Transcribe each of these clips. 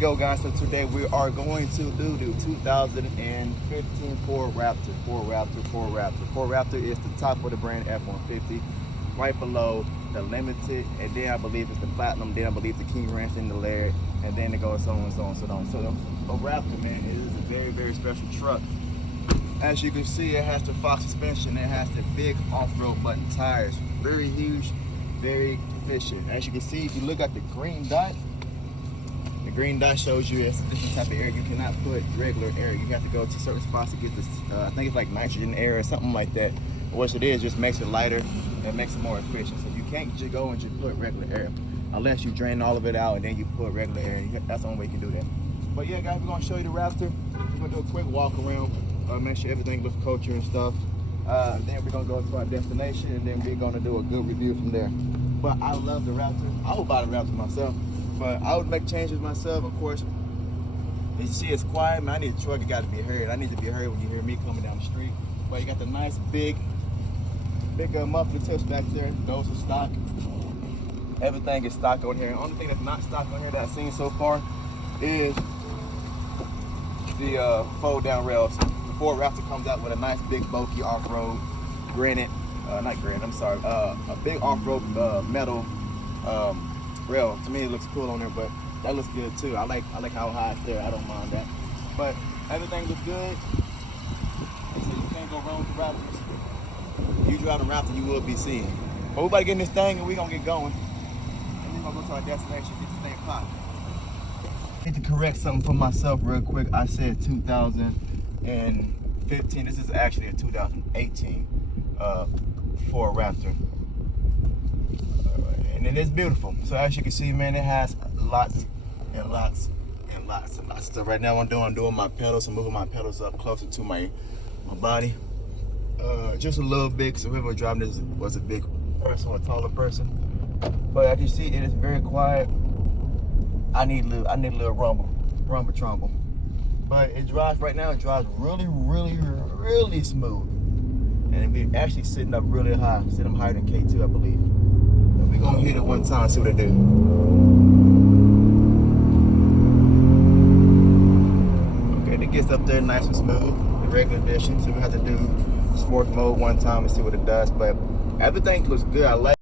Yo guys, so today we are going to do the 2015 Ford Raptor. Ford Raptor is the top of the brand F-150, right below the Limited, and then I believe it's the Platinum, then I believe the King Ranch and the Laird, and then it goes so on and so on and so on. So the Raptor, man, it is a very, very special truck. As you can see, it has the Fox suspension, it has the big off-road button tires, very huge, very efficient. As you can see, if you look at the green dot, the green dot shows you it's a different type of air. You cannot put regular air. You have to go to certain spots to get this, I think it's like nitrogen air or something like that. What it is, just makes it lighter and makes it more efficient. So you can't just go and just put regular air unless you drain all of it out and then you put regular air. That's the only way you can do that. But yeah, guys, we're gonna show you the Raptor. We're gonna do a quick walk around, make sure everything looks kosher and stuff. Then we're gonna go to our destination and then we're gonna do a good review from there. But I love the Raptor. I would buy the Raptor myself. But I would make changes myself, of course. You see it's quiet, man. I need a truck, it got to be heard. I need to be heard when you hear me coming down the street. But you got the nice big muffler tips back there. Those are stock. Everything is stock on here. The only thing that's not stock on here that I've seen so far is the fold down rails. The Ford Raptor comes out with a nice big bulky off-road granite, not granite, I'm sorry, a big off-road metal rail. To me it looks cool on there, but that looks good too. I like how high it's there. I don't mind that. But everything looks good. And so you can't go wrong with the Raptors. If you drive the Raptor, you will be seeing. But we're about to get in this thing and we're gonna get going. And we're gonna go to our destination, get this thing popped. I need to correct something for myself real quick. I said 2015. This is actually a 2018 Ford Raptor. And it is beautiful. So as you can see, man, it has lots and lots and lots and lots of stuff. Right now I'm doing my pedals. I'm moving my pedals up closer to my body. Just a little bit, so whoever driving this was a big person or a taller person. But as you see, it is very quiet. I need a little rumble trumble. But it drives right now, it drives really, really, really smooth. And we're actually sitting up really high, sitting higher than K2, I believe. We're gonna hit it one time, see what it do. Okay, it gets up there nice and smooth, the regular edition. So we have to do sport mode one time and see what it does. But everything looks good. I like.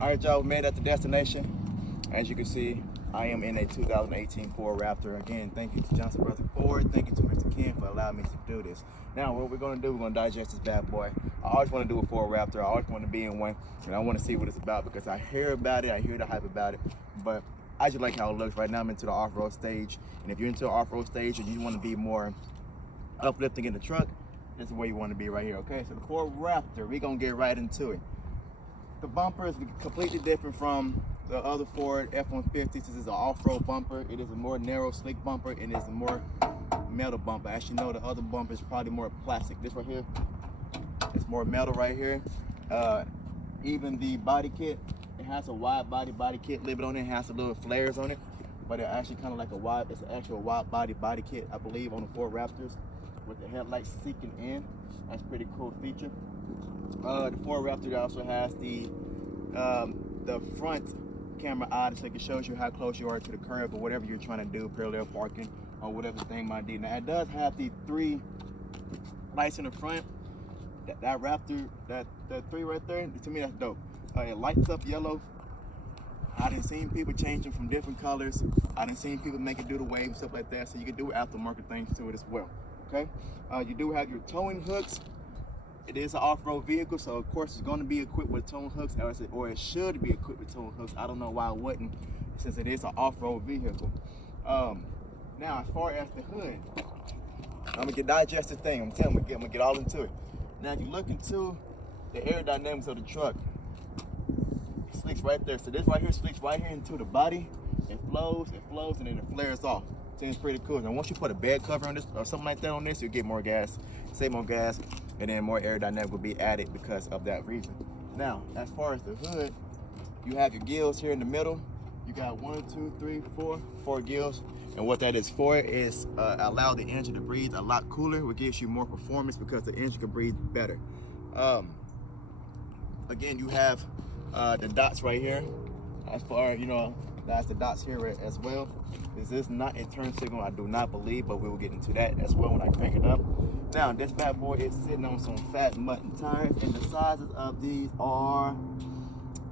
Alright, y'all, we made it at the destination. As you can see, I am in a 2018 Ford Raptor. Again, thank you to Johnson Brothers Ford. Thank you to Mr. Ken for allowing me to do this. Now, what we're going to do, we're going to digest this bad boy. I always want to do a Ford Raptor. I always want to be in one, and I want to see what it's about because I hear about it. I hear the hype about it, but I just like how it looks. Right now, I'm into the off-road stage, and if you're into the off-road stage and you want to be more uplifting in the truck, this is where you want to be right here, okay? So the Ford Raptor, we're going to get right into it. The bumper is completely different from the other Ford F-150. This is an off-road bumper. It is a more narrow, sleek bumper, and it's a more metal bumper. As you know, the other bumper is probably more plastic. This right here, it's more metal right here. Even the body kit, it has a wide body kit lid on it. It has a little flares on it, but it's actually kind of like it's an actual wide body kit, I believe, on the Ford Raptors with the headlights seeking in. That's a pretty cool feature. The Ford Raptor also has the front camera eye, so it shows you how close you are to the curb or whatever you're trying to do, parallel parking or whatever the thing might be. Now it does have the 3 lights in the front. That Raptor, that 3 right there, to me that's dope. It lights up yellow. I done seen people change them from different colors. I done seen people make it do the wave and stuff like that, so you can do aftermarket things to it as well. okay? You do have your towing hooks. It is an off-road vehicle, so of course it's going to be equipped with towing hooks, or it should be equipped with towing hooks. I don't know why it wouldn't, since it is an off-road vehicle. Now, as far as the hood, I'm gonna digest the thing. I'm telling you, I'm gonna get all into it. Now, if you look into the aerodynamics of the truck, it slicks right there. So this right here slicks right here into the body. It flows, and then it flares off. Seems pretty cool. Now, once you put a bed cover on this or something like that on this, you'll get more gas, save more gas, and then more aerodynamic will be added because of that reason. Now, as far as the hood, you have your gills here in the middle. You got 1, 2, 3, 4 gills. And what that is for is allow the engine to breathe a lot cooler, which gives you more performance because the engine can breathe better. Again, you have the dots right here. As far as, you know, that's the dots here as well. This is not a turn signal, I do not believe, but we will get into that as well when I crank it up. Now, this bad boy is sitting on some fat mutton tires, and the sizes of these are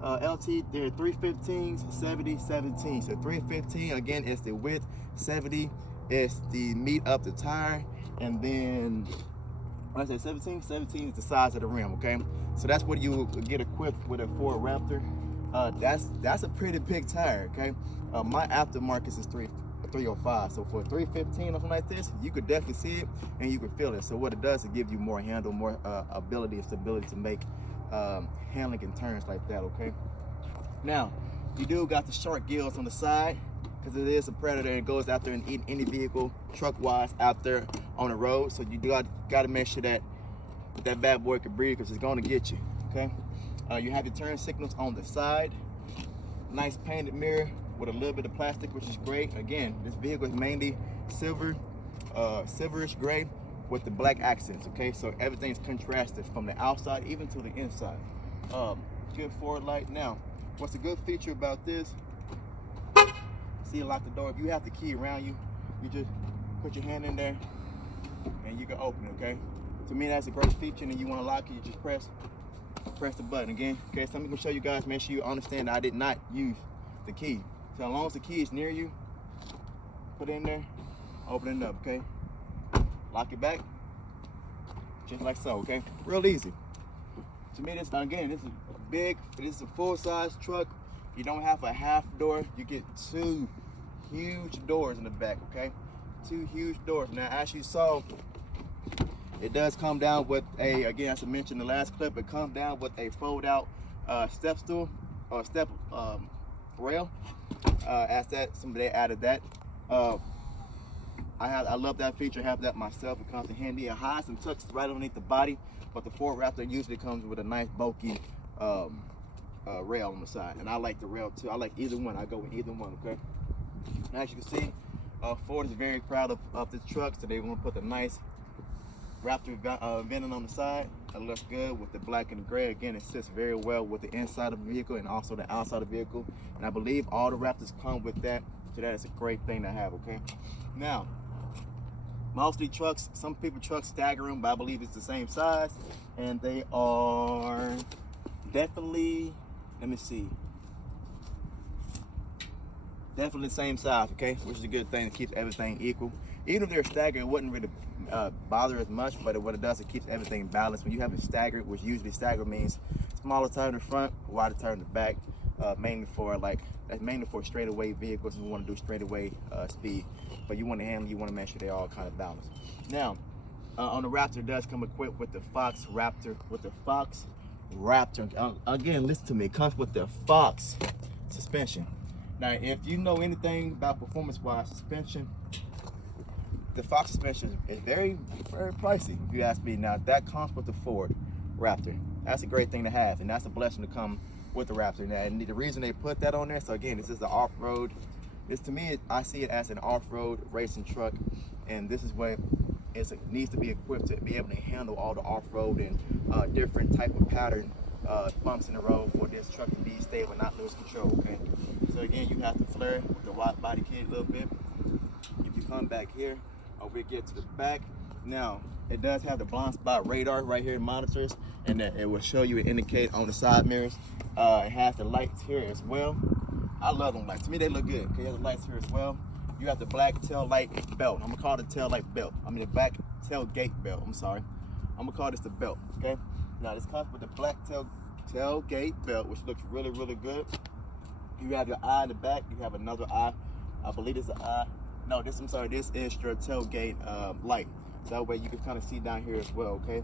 LT, they're 315s, 70, 17. So 315, again, is the width, 70 is the meat of the tire, and then when I say 17 is the size of the rim, okay? So that's what you will get equipped with a Ford Raptor. That's a pretty big tire, okay? My aftermarket is 305, so for 315 or something like this, you could definitely see it and you could feel it. So what it does is give you more handle, more ability and stability to make handling and turns like that, okay? Now, you do got the shark gills on the side because it is a predator and it goes out there and eat any vehicle, truck-wise, out there on the road. So you do got to make sure that that bad boy can breathe because it's going to get you, okay? You have your turn signals on the side. Nice painted mirror with a little bit of plastic, which is great. Again, this vehicle is mainly silverish gray with the black accents, okay? So everything's contrasted from the outside even to the inside. Good forward light. Now, what's a good feature about this, see, lock the door. If you have the key around you, you just put your hand in there and you can open it, okay? To me, that's a great feature, and you want to lock it, you just press the button again. Okay, so I'm gonna show you guys, make sure you understand that I did not use the key. So as long as the key is near you, put it in there, open it up, okay? Lock it back, just like so, okay? Real easy. To me, this, again, this is big, this is a full-size truck. You don't have a half door, you get 2 huge doors in the back, okay? 2 huge doors. Now, as you saw, it does come down with a, again, as I mentioned in the last clip, it comes down with a fold-out step stool or step rail. As that, somebody added that. I love that feature. I have that myself. It comes in handy. It hides and tucks right underneath the body, but the Ford Raptor usually comes with a nice bulky rail on the side, and I like the rail too. I like either one. I go with either one. Okay. As you can see, Ford is very proud of this truck, so they want to put the nice Raptor venting on the side. It looks good with the black and the gray. Again, it sits very well with the inside of the vehicle and also the outside of the vehicle. And I believe all the Raptors come with that, so that is a great thing to have, okay? Now, mostly trucks, some people trucks stagger them, but I believe it's the same size. And they are definitely, let me see, definitely the same size, okay? Which is a good thing, it keeps everything equal. Even if they're staggered, it wouldn't really bother as much, but what it does, it keeps everything balanced. When you have it staggered, which usually staggered means smaller tire in the front, wider tire in the back, mainly for straightaway vehicles. You want to do straightaway speed, but you want to handle, you want to make sure they're all kind of balanced. Now, on the Raptor, it does come equipped with the Fox Raptor, again, listen to me, it comes with the Fox suspension. Now, if you know anything about performance-wise suspension, the Fox suspension is very, very pricey, if you ask me. Now, that comes with the Ford Raptor. That's a great thing to have, and that's a blessing to come with the Raptor. Now, and the reason they put that on there, so again, this is the off-road. This, to me, I see it as an off-road racing truck, and this is what it needs to be equipped to be able to handle all the off-road and different type of pattern bumps in the road for this truck to be stable and not lose control, okay? So again, you have to flare with the wide body kit a little bit. If you come back here, we get to the back. Now, it does have the blind spot radar right here, monitors, and it will show you and indicate on the side mirrors. It has the lights here as well. I love them lights. To me, they look good. Okay, it has the lights here as well. you have the black tail light belt. I'm gonna call it the tail light belt. I mean the black tailgate belt. I'm sorry. I'm gonna call this the belt. Okay. Now this comes with the black tailgate belt, which looks really, really good. You have your eye in the back. You have another eye. I believe it's an eye. No, this is your tailgate light. So that way you can kind of see down here as well. Okay.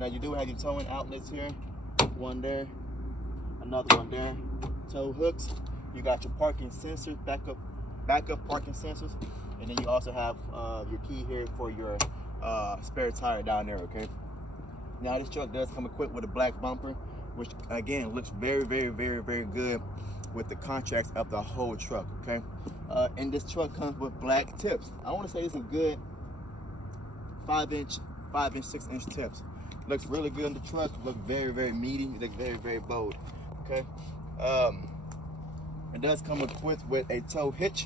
Now you do have your towing outlets here. One there, another one there. Tow hooks. You got your parking sensors, backup parking sensors, and then you also have your key here for your spare tire down there. Okay. Now this truck does come equipped with a black bumper, which again looks very, very, very, very good with the contracts of the whole truck. Okay. And this truck comes with black tips. I want to say it's a good 5-inch, 6-inch tips. Looks really good in the truck. Looks very, very meaty. Looks very, very bold. Okay. It does come equipped with a tow hitch,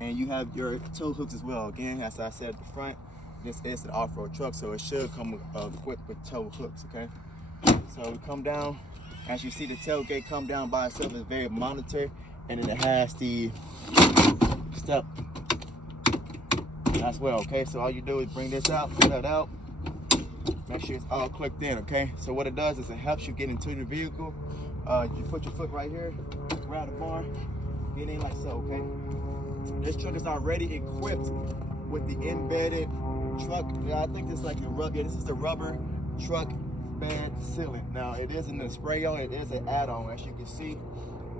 and you have your tow hooks as well. Again, as I said at the front, this is an off-road truck, so it should come equipped with tow hooks. Okay. So we come down. As you see, the tailgate come down by itself. It's very monitored, and then it has the step as well. Okay. So all you do is bring this out, pull that out. Make sure it's all clicked in. Okay. So what it does is it helps you get into the vehicle. You put your foot right here, grab the bar, get in like so. Okay. This truck is already equipped with the embedded truck. I think this is like the rubber. Yeah, this is the rubber truck bed sealant. Now it isn't a spray on, it is an add-on. As you can see,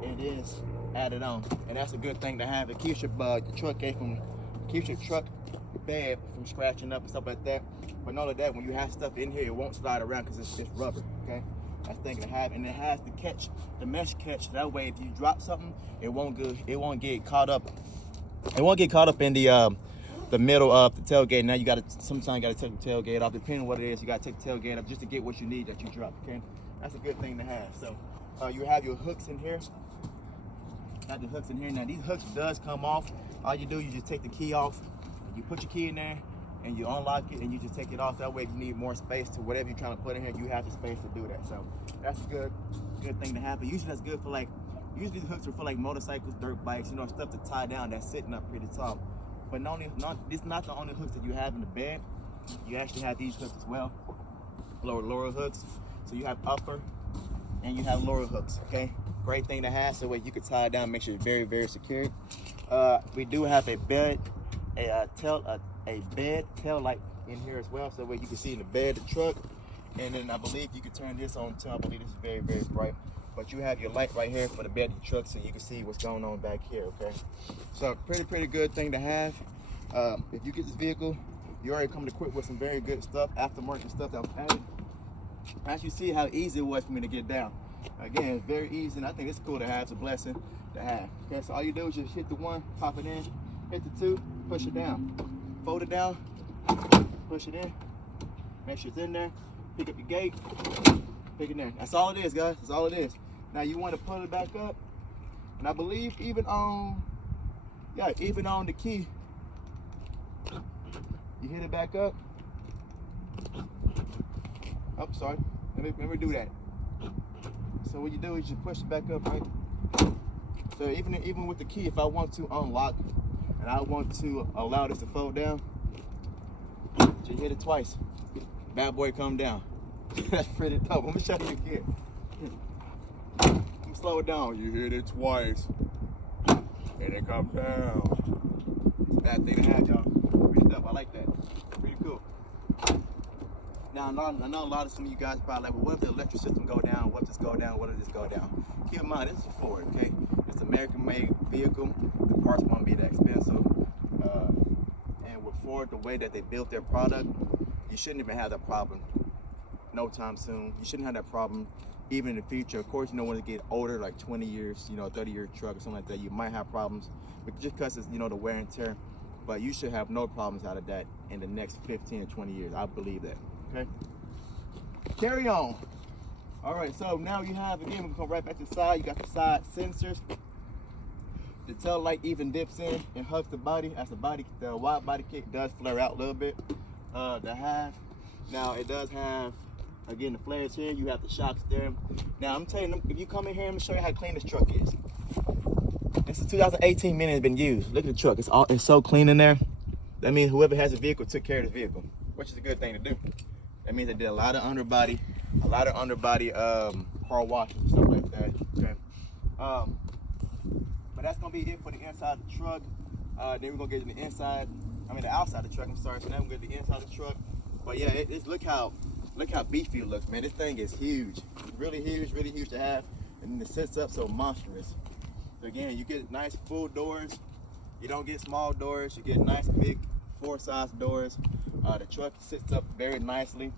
it is added on, and that's a good thing to have. It keeps your truck bed from scratching up and stuff like that. But not only that, when you have stuff in here, it won't slide around because it's just rubber. Okay, that's the thing to have, and it has the catch, the mesh catch. That way, if you drop something, it won't get caught up. It won't get caught up in the middle of the tailgate. Now sometimes you gotta take the tailgate off. Depending on what it is, you gotta take the tailgate off just to get what you need that you dropped. Okay, that's a good thing to have. So you have your hooks in here. Got the hooks in here. Now these hooks does come off. All you do, you just take the key off. You put your key in there, and you unlock it, and you just take it off. That way, if you need more space to whatever you're trying to put in here, you have the space to do that. So that's a good thing to have. But usually that's good for usually the hooks are for like motorcycles, dirt bikes, stuff to tie down that's sitting up pretty tall. But this is not the only hooks that you have in the bed. You actually have these hooks as well, lower hooks. So you have upper and you have lower hooks. Okay, great thing to have, so that way you can tie it down, make sure it's very, very secure. We do have a bed tail light in here as well, so that way you can see in the bed the truck. And then I believe you can turn this on too. I believe this is very, very bright. But you have your light right here for the bed of the truck, so you can see what's going on back here. Okay, so pretty good thing to have. If you get this vehicle, you already come equipped with some very good stuff, aftermarket stuff that was added. As you see how easy it was for me to get down. Again, it's very easy, and I think it's cool to have. It's a blessing to have. Okay, so all you do is just hit the one, pop it in, hit the two, push it down, fold it down, push it in, make sure it's in there, pick up your gate, pick it in. That's all it is, guys. That's all it is. Now you want to pull it back up, and I believe even on the key, you hit it back up. Oh, sorry. Let me do that. So what you do is you push it back up, right? So even with the key, if I want to unlock and I want to allow this to fold down, just hit it twice. Bad boy, come down. That's pretty dope. I'm gonna show you again. Slow it down. You hit it twice, and it comes down. It's a bad thing to have, y'all. Pretty dope. I like that. Pretty cool. Now, I know a lot of some of you guys probably like, well, what if the electric system go down? What if this go down? What if this go down? Keep in mind, this is a Ford, okay? It's an American-made vehicle. The parts won't be that expensive. And with Ford, the way that they built their product, you shouldn't even have that problem no time soon. You shouldn't have that problem even in the future. Of course, when it get older, like 20 years, 30-year truck or something like that, you might have problems, but just because it's, the wear and tear. But you should have no problems out of that in the next 15 or 20 years. I believe that. Okay. Carry on. All right. So now you have, again, we can come right back to the side. You got the side sensors. The tail light even dips in and hugs the body. As the wide body kit does flare out a little bit. Now it does have, again, the flares here. You have the shocks there. Now I'm telling you, if you come in here, I'm gonna show you how clean this truck is. This is 2018 minute has been used. Look at the truck. It's so clean in there. That means whoever has a vehicle took care of the vehicle, which is a good thing to do. That means they did a lot of underbody car washes and stuff like that. Okay. But that's gonna be it for the inside of the truck. Then we're gonna get to the outside of the truck. I'm sorry. So now we're gonna get to the inside of the truck. But yeah, look how beefy it looks, man. This thing is huge, really huge to have, and it sits up so monstrous. So again, you get nice full doors. You don't get small doors. You get nice big 4-size doors. The truck sits up very nicely.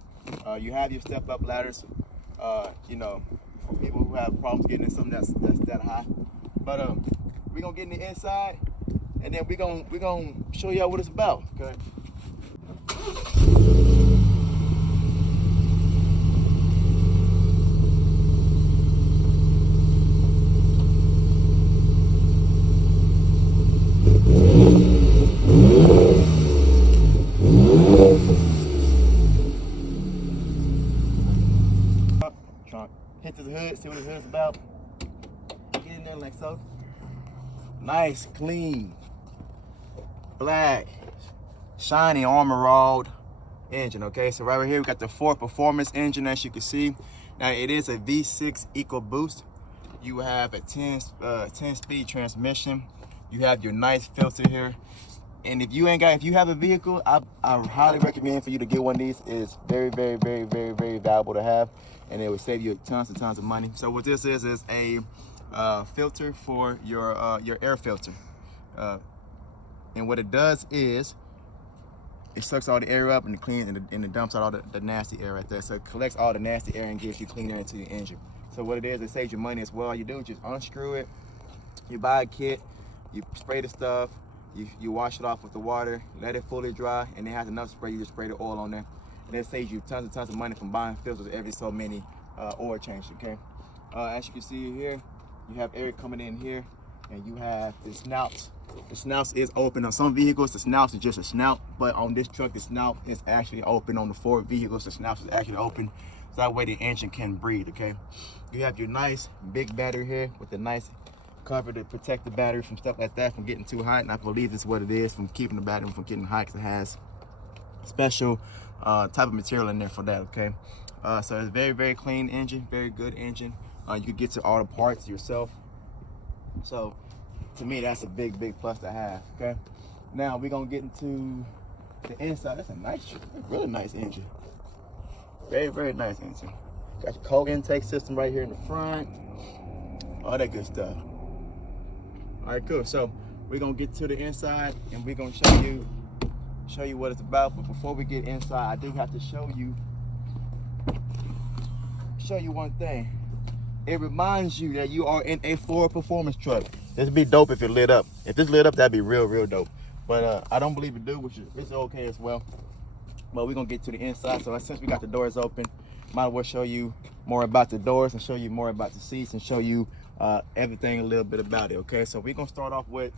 You have your step-up ladders. You know, for people who have problems getting in something that's that high. But we're gonna get in the inside, and then we're gonna show y'all what it's about. Okay. Hit the hood, see what the hood's about. Get in there like so. Nice, clean, black, shiny armor-all engine, okay? So right here, we got the Ford Performance engine, as you can see. Now, it is a V6 EcoBoost. You have a 10-speed transmission. You have your nice filter here. And if you have a vehicle, I highly recommend for you to get one of these. It's very valuable to have, and it will save you tons and tons of money. So what this is a filter for your air filter, and what it does is it sucks all the air up and it cleans and it dumps out all the nasty air right there. So it collects all the nasty air and gives you clean air into your engine. So what it is, it saves you money as well. All you do is just unscrew it. You buy a kit, you spray the stuff. You wash it off with the water, let it fully dry, and it has enough spray. You just spray the oil on there, and it saves you tons and tons of money from buying filters every so many oil changes. Okay. As you can see here, you have air coming in here, and you have the snouts. The snout is open on some vehicles. The snout is just a snout, but on this truck, the snout is actually open. On the Ford vehicles, the snout is actually open, so that way the engine can breathe. Okay. You have your nice big battery here with the nice cover to protect the battery from stuff like that from getting too hot, and I believe this is what it is, from keeping the battery from getting hot, because it has special type of material in there for that. Okay. So it's very clean engine, very good engine. You can get to all the parts yourself, so to me that's a big plus to have. Okay. Now we're gonna get into the inside. That's a nice, really nice engine. Very nice engine. Got your cold intake system right here in the front, all that good stuff. All right, cool. So we're gonna get to the inside, and we're gonna show you what it's about. But before we get inside, I do have to show you one thing. It reminds you that you are in a Ford Performance truck. This would be dope if it lit up. If this lit up, that'd be real dope. But I don't believe it do, which is okay as well. But we're gonna get to the inside. So since we got the doors open, might as well show you more about the doors and show you more about the seats and show you everything a little bit about it. Okay, so we're gonna start off with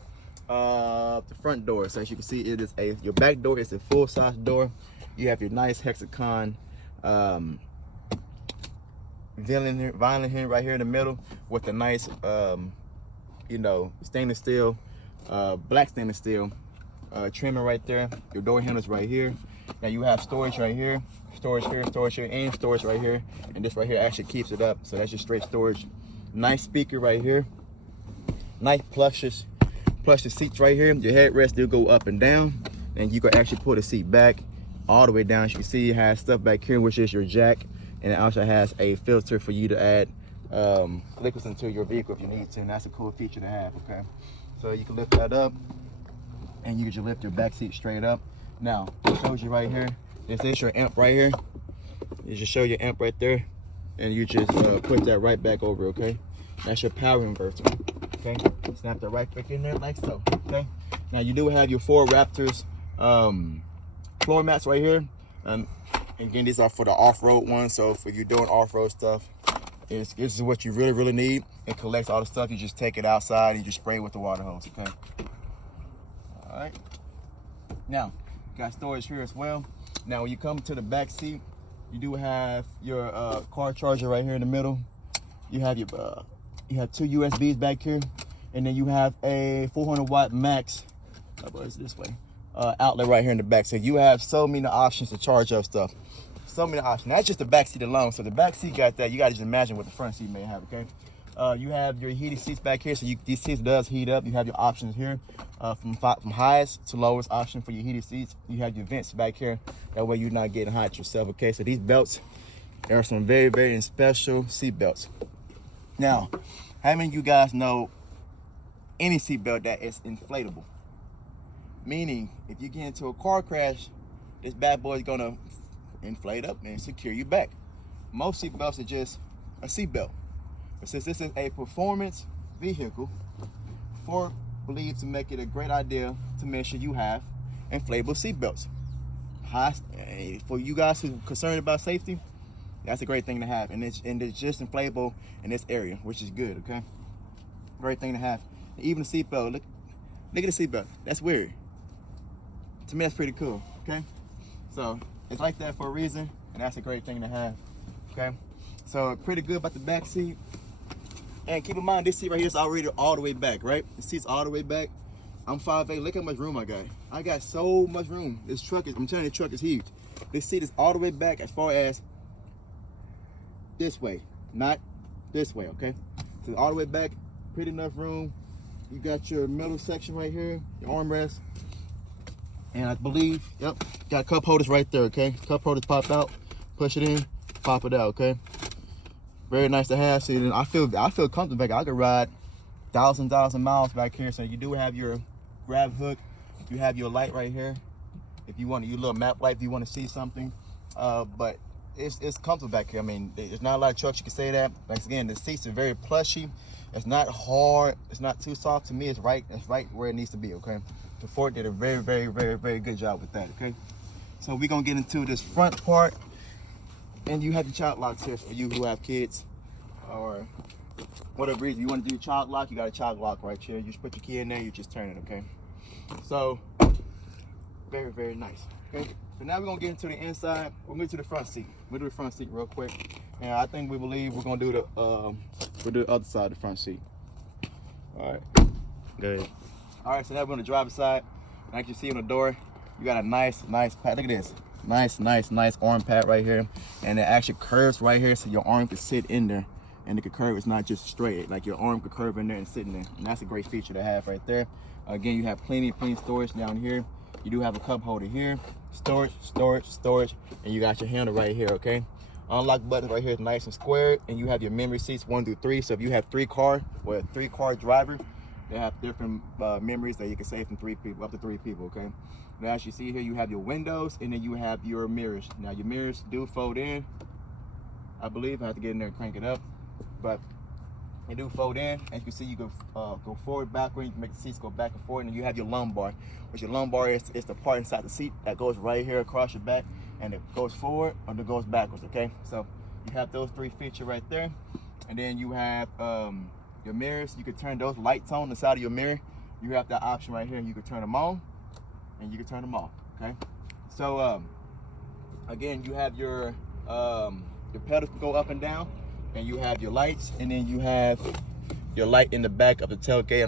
the front door. So as you can see, it is your back door is a full-size door. You have your nice hexagon vinyl here right here in the middle with a nice you know, stainless steel, black stainless steel trimming right there. Your door handles right here. Now you have storage right here, storage here, and storage right here, and this right here actually keeps it up. So that's just straight storage. Nice speaker right here. Nice plush seats right here. Your headrest do go up and down, and you can actually pull the seat back all the way down. As you can see, it has stuff back here, which is your jack, and it also has a filter for you to add liquids into your vehicle if you need to, and that's a cool feature to have. Okay, so you can lift that up, and you can just lift your back seat straight up. Now it shows you right here. This is your amp right here. You just show your amp right there, and you just put that right back over. Okay, that's your power inverter. Okay, snap that right back in there like so. Okay, now you do have your Ford Raptors floor mats right here. Again, these are for the off-road ones. So if you're doing off-road stuff, this is what you really need. It collects all the stuff. You just take it outside and you just spray it with the water hose. Okay. All right. Now, got storage here as well. Now, when you come to the back seat, you do have your car charger right here in the middle. You have your you have two USBs back here. And then you have a 400 watt max, this way, outlet right here in the back. So you have so many options to charge up stuff. So many options. That's just the back seat alone. So the back seat got that. You gotta just imagine what the front seat may have, okay? You have your heated seats back here. So these seats does heat up. You have your options here from highest to lowest option for your heated seats. You have your vents back here. That way you're not getting hot yourself, okay? So these belts are some very, very special seat belts. Now, how many of you guys know any seat belt that is inflatable? Meaning, if you get into a car crash, this bad boy is gonna inflate up and secure you back. Most seat belts are just a seat belt. But since this is a performance vehicle, Ford believes to make it a great idea to make sure you have inflatable seat belts. For you guys who are concerned about safety, that's a great thing to have. And it's just inflatable in this area, which is good, okay? Great thing to have. Even the seat belt, look at the seat belt. That's weird. To me, that's pretty cool, okay? So it's like that for a reason, and that's a great thing to have, okay? So pretty good about the back seat. And keep in mind, this seat right here is already all the way back, right? The seat's all the way back. I'm 5'8", look how much room I got. I got so much room. I'm telling you, the truck is huge. This seat is all the way back as far as this way, not this way, okay? So all the way back, pretty enough room. You got your middle section right here, your armrest. And I believe, yep, got cup holders right there, okay? Cup holders pop out, push it in, pop it out, okay? Very nice to have. See, I feel comfortable back. I could ride thousand miles back here. So you do have your grab hook. You have your light right here. If you want your little map light, if you want to see something. But it's comfortable back here. I mean, there's not a lot of trucks you can say that. Like again, the seats are very plushy. It's not hard. It's not too soft. To me, it's right where it needs to be. Okay. The Ford did a very good job with that. Okay. So we're gonna get into this front part. And you have the child locks here for you who have kids or whatever reason you want to do your child lock. You got a child lock right here. You just put your key in there, you just turn it, okay? So very nice. Okay, so now we're gonna get into the inside. We're gonna get to the front seat. We'll do the front seat real quick. And I think we believe we're gonna do the we'll do the other side of the front seat. All right, good. All right, so now we're on the driver's side. Like you see on the door, you got a nice pad. Look at this. Nice arm pad right here, and it actually curves right here, so your arm can sit in there, and it could curve. It's not just straight. Like your arm could curve in there and sit in there, and that's a great feature to have right there. Again, you have plenty storage down here. You do have a cup holder here, storage, and you got your handle right here. Okay, unlock button right here is nice and squared, and you have your memory seats 1 through 3. So if you have three car driver, they have different memories that you can save from 3 people, up to 3 people. Okay. Now, as you see here, you have your windows, and then you have your mirrors. Now, your mirrors do fold in. I believe I have to get in there and crank it up, but they do fold in. As you can see, you go forward, backward. You can make the seats go back and forth, and you have your lumbar, which your lumbar is the part inside the seat that goes right here across your back, and it goes forward or it goes backwards. Okay, so you have those 3 features right there, and then you have your mirrors. You can turn those lights on the side of your mirror. You have that option right here. You can turn them on. And you can turn them off, okay? So again, you have your pedals can go up and down, and you have your lights, and then you have your light in the back of the tailgate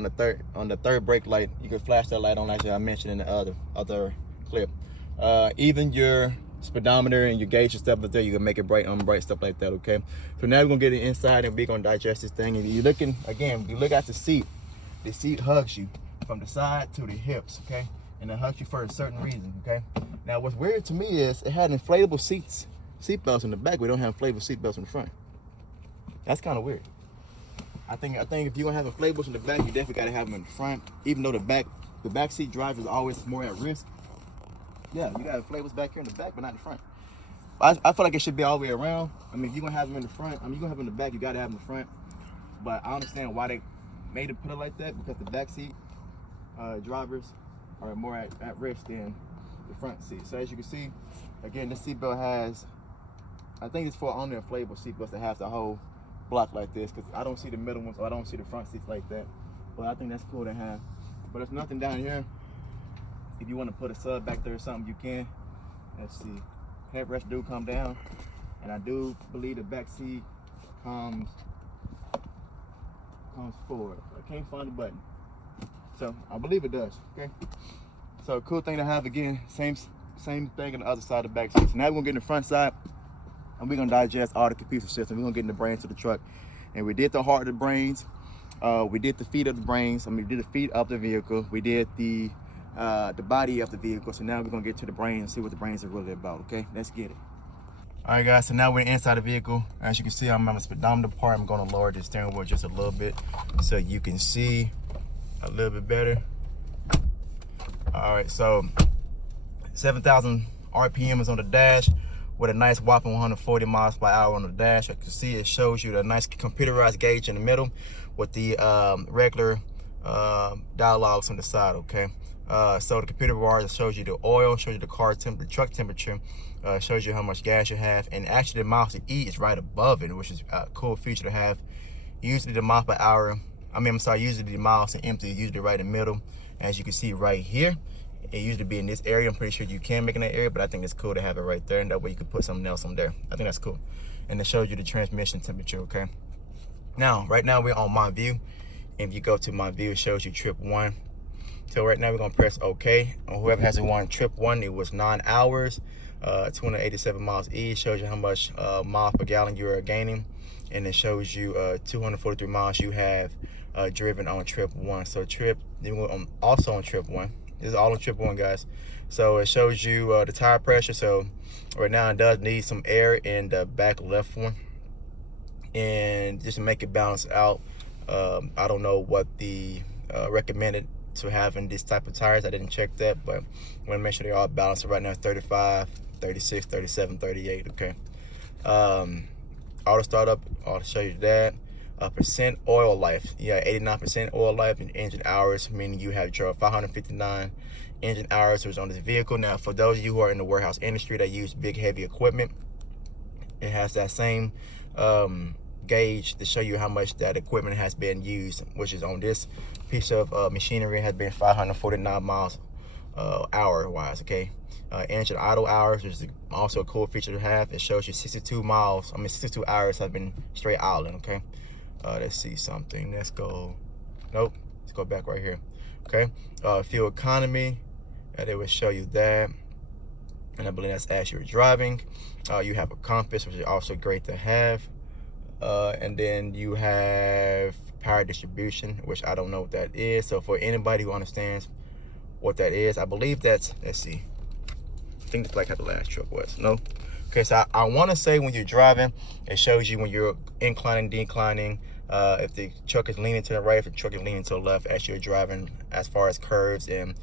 on the third brake light. You can flash that light on, like I mentioned in the other clip. Even your speedometer and your gauge and stuff like that, you can make it bright, unbright, stuff like that, okay? So now we're gonna get it inside, and we're gonna digest this thing. And you're looking again, if you look at the seat hugs you from the side to the hips, okay? And it hugs you for a certain reason, okay? Now, what's weird to me is it had inflatable seat belts in the back. We don't have inflatable seat belts in the front. That's kind of weird. I think if you're gonna have inflatables in the back, you definitely gotta have them in the front. Even though the back seat driver is always more at risk. Yeah, you got inflatables back here in the back, but not in the front. I feel like it should be all the way around. I mean, if you're gonna have them in the front, you're gonna have them in the back, you gotta have them in the front. But I understand why they made it put it like that, because the back seat drivers are more at risk than the front seat. So as you can see, again, this seatbelt has, I think it's for only inflatable seatbelts that has the whole block like this, because I don't see the middle ones, or I don't see the front seats like that. But I think that's cool to have. But there's nothing down here. If you want to put a sub back there or something, you can. Let's see. Headrest do come down, and I do believe the back seat comes comes forward. I can't find the button. So I believe it does, okay? So cool thing to have, again, same thing on the other side of the back seat. So now we're gonna get in the front side and we're gonna digest all the computer system. We're gonna get in the brains of the truck. And we did the heart of the brains. We did the feet of the brains. We did the feet of the vehicle. We did the body of the vehicle. So now we're gonna get to the brains and see what the brains are really about, okay? Let's get it. All right, guys, so now we're inside the vehicle. As you can see, I'm on the speedometer part. I'm gonna lower the steering wheel just a little bit so you can see a little bit better. All right, so 7,000 RPM is on the dash with a nice whopping 140 miles per hour on the dash. You can see it shows you the nice computerized gauge in the middle with the regular dialogues on the side, okay? So the computer bar shows you the oil, shows you the the truck temperature, shows you how much gas you have, and actually the miles to eat is right above it, which is a cool feature to have. Usually the miles per hour, usually the miles to empty is usually right in the middle. As you can see right here, it usually be in this area. I'm pretty sure you can make in that area, but I think it's cool to have it right there, and that way you can put something else on there. I think that's cool. And it shows you the transmission temperature, okay? Now, right now we're on my view. If you go to my view, it shows you trip 1. So right now we're gonna press OK. On whoever has it on trip 1, it was 9 hours, 287 miles each. Shows you how much miles per gallon you are gaining, and it shows you 243 miles you have driven on trip 1. So also on trip 1. This is all on trip 1, guys. So it shows you the tire pressure. So right now it does need some air in the back left one, and just to make it balance out. I don't know what the recommended to having this type of tires. I didn't check that, but I'm gonna make sure they all balanced. So right now it's 35, 36, 37, 38, okay? Auto startup, I'll show you that. Percent oil life, yeah, 89% oil life in engine hours, meaning you have drove 559 engine hours was on this vehicle. Now, for those of you who are in the warehouse industry that use big, heavy equipment, it has that same gauge to show you how much that equipment has been used, which is on this piece of machinery has been 549 miles hour wise, okay? Engine idle hours, which is also a cool feature to have. It shows you 62 hours have been straight idling, okay? Let's see something. Let's go. Nope. Let's go back right here. Okay. Fuel economy. They will show you that. And I believe that's as you're driving. You have a compass, which is also great to have. And then you have power distribution, which I don't know what that is. So for anybody who understands what that is, I believe that's, let's see. I think it's like how the last truck was. No. Okay, so I want to say when you're driving, it shows you when you're inclining, declining, if the truck is leaning to the right, if the truck is leaning to the left as you're driving, as far as curves and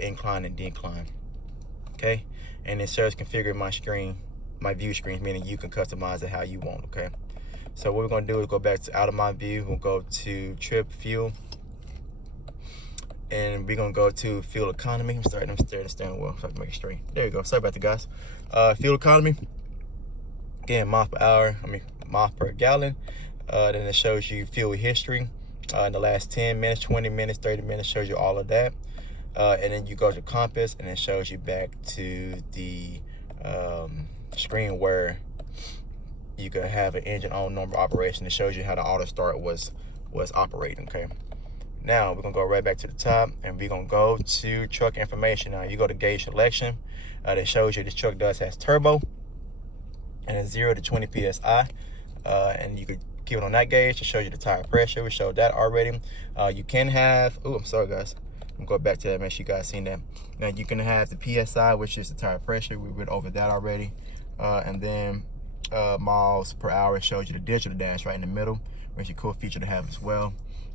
incline and decline. Okay, and it shows configuring my screen, my view screen, meaning you can customize it how you want. Okay, so what we're going to do is go back to out of my view. We'll go to trip fuel. And we're gonna go to fuel economy. I'm starting to steer the steering wheel so I can make it straight. There you go. Sorry about that, guys. Fuel economy. Again, miles per hour. Miles per gallon. Then it shows you fuel history in the last 10 minutes, 20 minutes, 30 minutes. Shows you all of that. And then you go to compass, and it shows you back to the screen where you could have an engine on normal operation. It shows you how the auto start was operating. Okay. Now we're gonna go right back to the top, and we're gonna go to truck information. Now you go to gauge selection. That shows you this truck has turbo, and it's 0 to 20 psi. And you could keep it on that gauge. It shows you the tire pressure. We showed that already. You can have. Oh, I'm sorry, guys. I'm going back to that. Make sure you guys seen that. Now you can have the psi, which is the tire pressure. We went over that already. And then miles per hour. It shows you the digital dash right in the middle, which is a cool feature to have as well.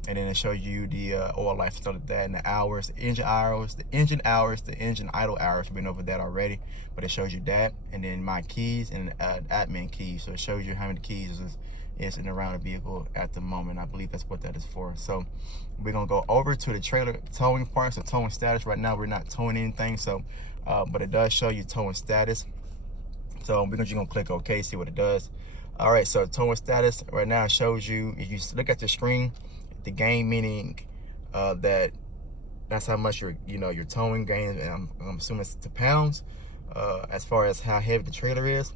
And then it shows you the oil life, stuff like that, and the hours, the engine hours, the engine idle hours. We've been over that already, but it shows you that. And then my keys and admin keys. So it shows you how many keys is in around the vehicle at the moment. I believe that's what that is for. So we're gonna go over to the trailer towing part. So towing status. Right now we're not towing anything. So, but it does show you towing status. So we're just gonna click OK, see what it does. All right. So towing status right now shows you. If you look at the screen. The gain meaning that's how much your towing gain, and I'm assuming it's to pounds. As far as how heavy the trailer is,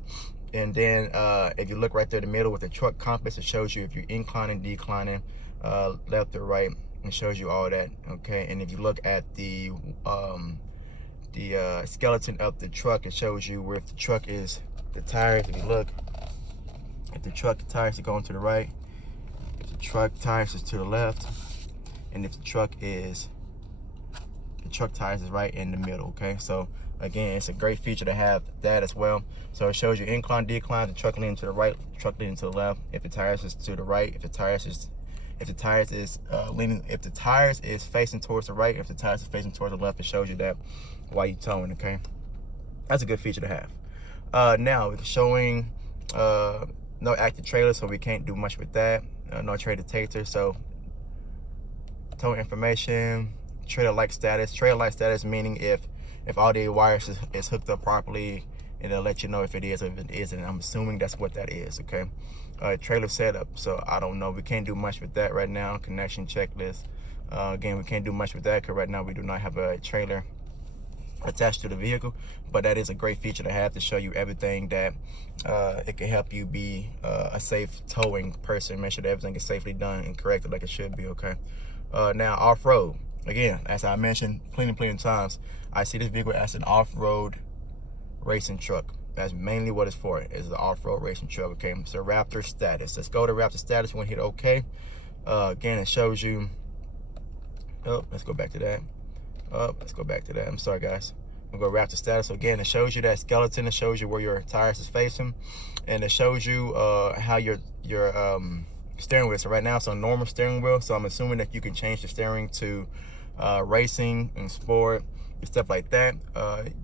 And then if you look right there in the middle with the truck compass, it shows you if you're inclining, declining, left or right. It shows you all that, okay? And if you look at the skeleton of the truck, it shows you where if the truck is, the tires, if you look, if the truck tires are going to the right, if the truck tires is to the left, and if the truck tires is right in the middle, okay? So again, it's a great feature to have that as well. So it shows you incline, decline, the truck leaning to the right, truck leaning to the left, if the tires is to the right, if the tires is facing towards the right, if the tires is facing towards the left, it shows you that while you're towing, okay? That's a good feature to have. Now it's showing no active trailer, so we can't do much with that. No trailer detector, so tow information, trailer light status. Trailer light status meaning if all the wires is hooked up properly, it'll let you know if it is or if it isn't. I'm assuming that's what that is, okay? Trailer setup, so I don't know. We can't do much with that right now. Connection checklist. Again, we can't do much with that because right now we do not have a trailer attached to the vehicle, but that is a great feature to have to show you everything that it can help you be a safe towing person. Make sure that everything is safely done and corrected like it should be, okay? Now off-road, again, as I mentioned plenty of times, I see this vehicle as an off-road racing truck. That's mainly what it's for, is the off-road racing truck, okay? So Raptor status, let's go to Raptor status. We're gonna hit OK. Again, it shows you, let's go back to that. Let's go back to that. I'm sorry, guys. We'll go Raptor status. So again, it shows you that skeleton. It shows you where your tires is facing, and it shows you how your steering wheel. So right now it's on normal steering wheel. So I'm assuming that you can change the steering to racing and sport and stuff like that.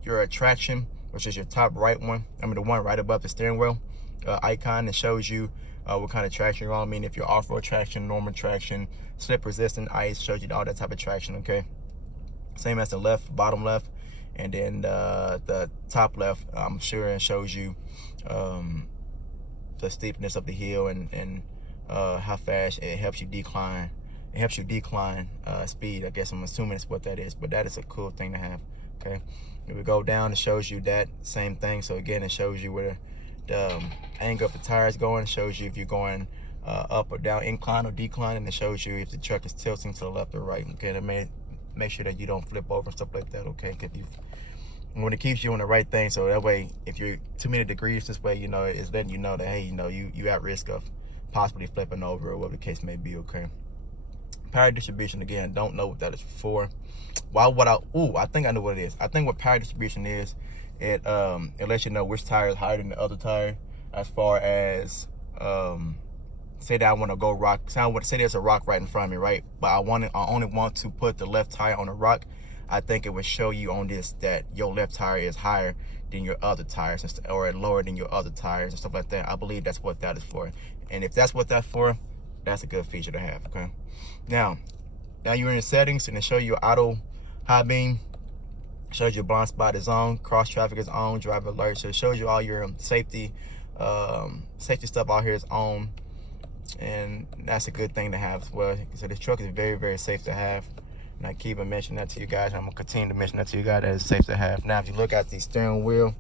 Your traction, which is your top right one. I mean the one right above the steering wheel icon. It shows you what kind of traction you're on. I mean if you're off-road traction, normal traction, slip resistant, ice, shows you all that type of traction, okay? Same as the left, bottom left, and then the top left, I'm sure it shows you the steepness of the hill and how fast it helps you decline. It helps you decline speed. I guess I'm assuming it's what that is, but that is a cool thing to have, okay? If we go down, it shows you that same thing. So again, it shows you where the angle of the tires going. It shows you if you're going up or down, incline or decline, and it shows you if the truck is tilting to the left or right, okay? That make sure that you don't flip over and stuff like that, okay? When it keeps you on the right thing, so that way if you're too many degrees this way, you know, it's letting you know that, hey, you know, you at risk of possibly flipping over or whatever the case may be, okay? Power distribution, again, don't know what that is for. Why would I think I know what it is. I think what power distribution is, it lets you know which tire is higher than the other tire, as far as say that I want to go rock. Say there's a rock right in front of me, right? But I only want to put the left tire on the rock. I think it would show you on this that your left tire is higher than your other tires, or lower than your other tires and stuff like that. I believe that's what that is for. And if that's what that's for, that's a good feature to have, okay? Now you're in the settings, and it show you auto high beam, shows you blind spot is on, cross traffic is on, driver alert. So it shows you all your safety stuff out here is on. And that's a good thing to have as well. So this truck is very safe to have, and I keep on mentioning that to you guys. I'm gonna continue to mention that to you guys, that it's safe to have. Now if you look at the steering wheel,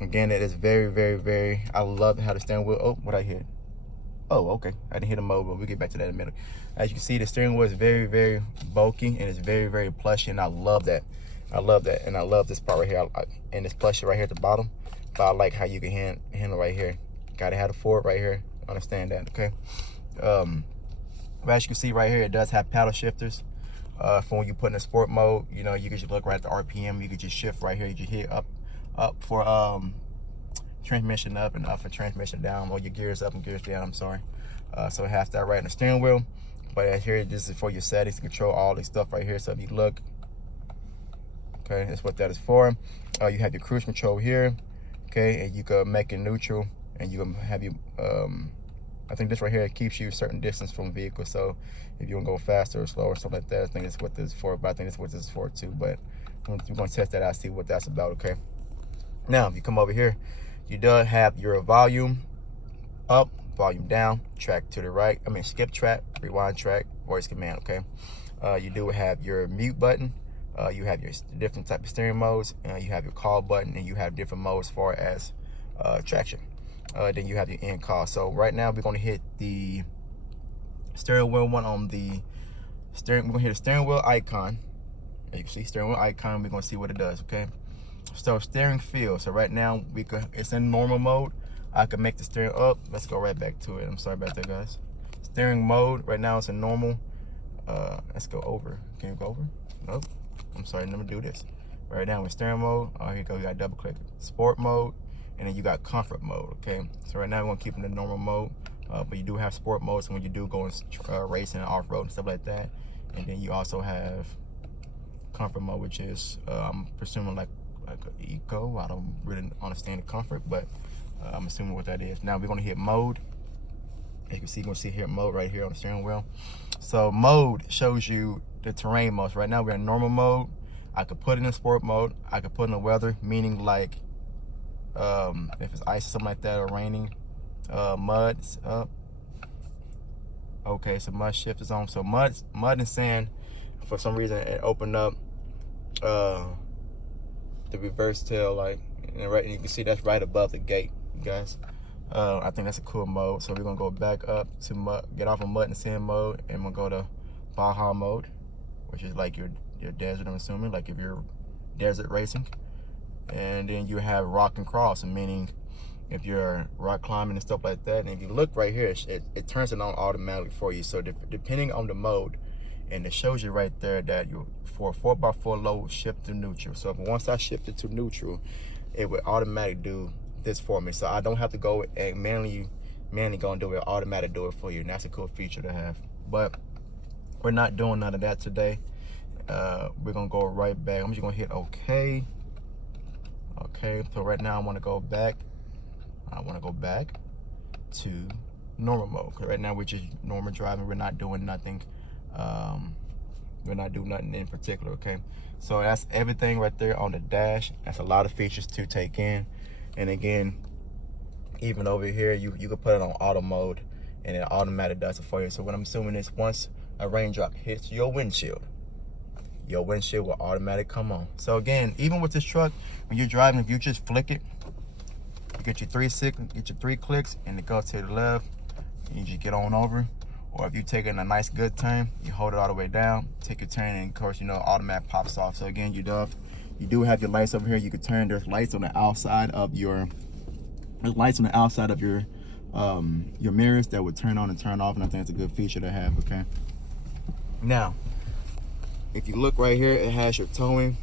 again, it is very I love how the steering wheel, oh, what I hit, oh, okay, I didn't hit a mode, but we'll get back to that in a minute. As you can see, the steering wheel is very bulky, and it's very plushy, and I love that. And I love this part right here, and this plushy right here at the bottom. But I like how you can handle right here. Gotta have the Ford right here. Understand that, okay? But as you can see right here, it does have paddle shifters for when you put in a sport mode. You know, you can just look right at the RPM. You can just shift right here. You just hit up for transmission up and up for transmission down, or your gears up and gears down, I'm sorry. So it has that right in the steering wheel. But as here, this is for your settings to control all this stuff right here. So if you look, okay, that's what that is for. You have your cruise control here, okay, and you can make it neutral. And you can have you, I think this right here, it keeps you a certain distance from vehicles. So if you want to go faster or slower or something like that, I think that's what this is for. But I think that's what this is for too. But we're going to test that out, see what that's about, okay? Now, if you come over here, you do have your volume up, volume down, track to the right. I mean, skip track, rewind track, voice command, okay? You do have your mute button. You have your different type of steering modes. You have your call button, and you have different modes as far as traction. Then you have your in car. So right now we're gonna hit the steering wheel one on the steering. We're gonna hit the steering wheel icon. As you can see steering wheel icon. We're gonna see what it does. Okay. So steering feel. So right now it's in normal mode. I can make the steering up. Let's go right back to it. I'm sorry about that, guys. Steering mode right now it's in normal. Let's go over. Can you go over? Nope. I'm sorry. Let me do this. Right now in steering mode. Oh, here you go. You got double click. Sport mode, and then you got comfort mode. Okay. So right now we're gonna keep it in normal mode. But you do have sport mode, so when you do go in racing, off-road, and stuff like that. And then you also have comfort mode, which is I'm presuming like an eco. I don't really understand the comfort, but I'm assuming what that is. Now we're gonna hit mode. As you can see, you're gonna see here mode right here on the steering wheel. So mode shows you the terrain modes. Right now we're in normal mode. I could put it in sport mode. I could put in the weather, meaning like if it's ice or something like that or raining. Mud up. Okay, so mud shift is on. So mud and sand, for some reason it opened up the reverse tail light, and you can see that's right above the gate, you guys. I think that's a cool mode. So we're gonna go back up to mud, get off of mud and sand mode, and we'll go to Baja mode, which is like your desert, I'm assuming, like if you're desert racing. And then you have rock and cross, meaning if you're rock climbing and stuff like that. And if you look right here, it turns it on automatically for you. So depending on the mode, and it shows you right there that you for a 4x4 load, shift to neutral. So once I shift it to neutral, it would automatically do this for me. So I don't have to go and manually gonna do it, automatic do it for you. And that's a cool feature to have. But we're not doing none of that today. We're gonna go right back. I'm just gonna hit OK. Okay, so right now I want to go back to normal mode. Cause right now we're just normal driving. We're not doing nothing. We're not doing nothing in particular. Okay, so that's everything right there on the dash. That's a lot of features to take in. And again, even over here, you can put it on auto mode, and it automatically does it for you. So what I'm assuming is once a raindrop hits your windshield will automatically come on. So again, even with this truck, when you're driving, if you just flick it, you get your 3 clicks, and it goes to the left, and you just get on over. Or if you're taking a nice good turn, you hold it all the way down, take your turn, and of course, automatic pops off. So again, you do have your lights over here. You can turn. There's lights on the outside of your mirrors that would turn on and turn off, and I think it's a good feature to have. Okay. Now, if you look right here, it has your towing,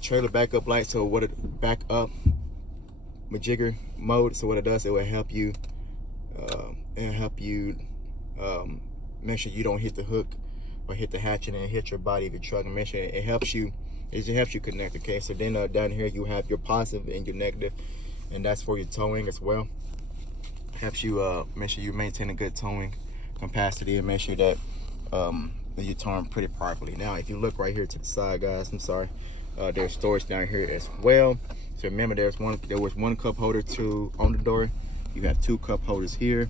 trailer backup light. So what it back up majigger mode. So what it does, it will help you. Make sure you don't hit the hook or hit the hatchet and hit your body of your truck. And make sure it helps you. It just helps you connect. Okay. So then down here you have your positive and your negative, and that's for your towing as well. Helps you make sure you maintain a good towing capacity, and make sure that you turn pretty properly. Now, if you look right here to the side, guys, I'm sorry, there's storage down here as well. So remember, there was one cup holder on the door. You have 2 cup holders here,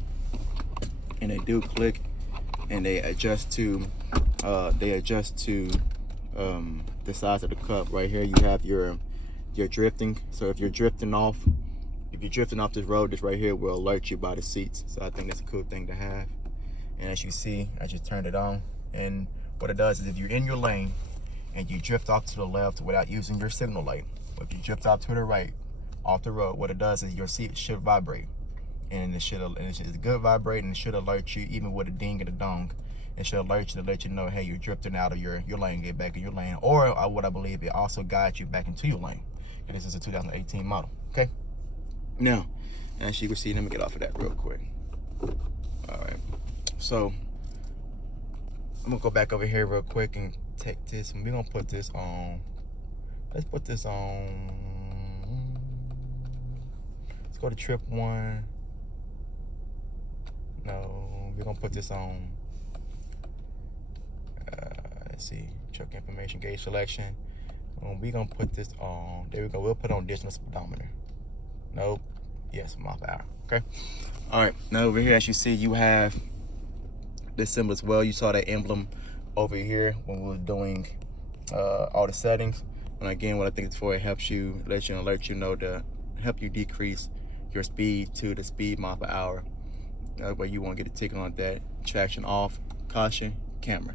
and they do click, and they adjust to the size of the cup. Right here, you have your drifting. So if you're drifting off this road, this right here will alert you by the seats. So I think that's a cool thing to have. And as you see, I just turned it on. And what it does is, if you're in your lane and you drift off to the left without using your signal light, or if you drift off to the right off the road, what it does is your seat should vibrate, and it's a good vibrate, and it should alert you even with a ding and a dong. It should alert you to let you know, hey, you're drifting out of your lane, get back in your lane. Or what I believe, it also guides you back into your lane. And this is a 2018 model. Okay. Now, as you can see, let me get off of that real quick. All right. So I'm gonna go back over here real quick and take this, and we're gonna put this on. Let's put this on. Let's go to trip 1. No, we're gonna put this on. Let's see, truck information, gauge selection. We're gonna put this on. There we go. We'll put on distance speedometer. Nope. Yes, mile per hour. Okay. All right. Now over here, as you see, you have this symbol as well. You saw that emblem over here when we were doing all the settings. And again, what I think it's for, it helps you, alert you know to help you decrease your speed to the speed mile per hour. That way you won't get a ticket on that. Traction off, caution, camera.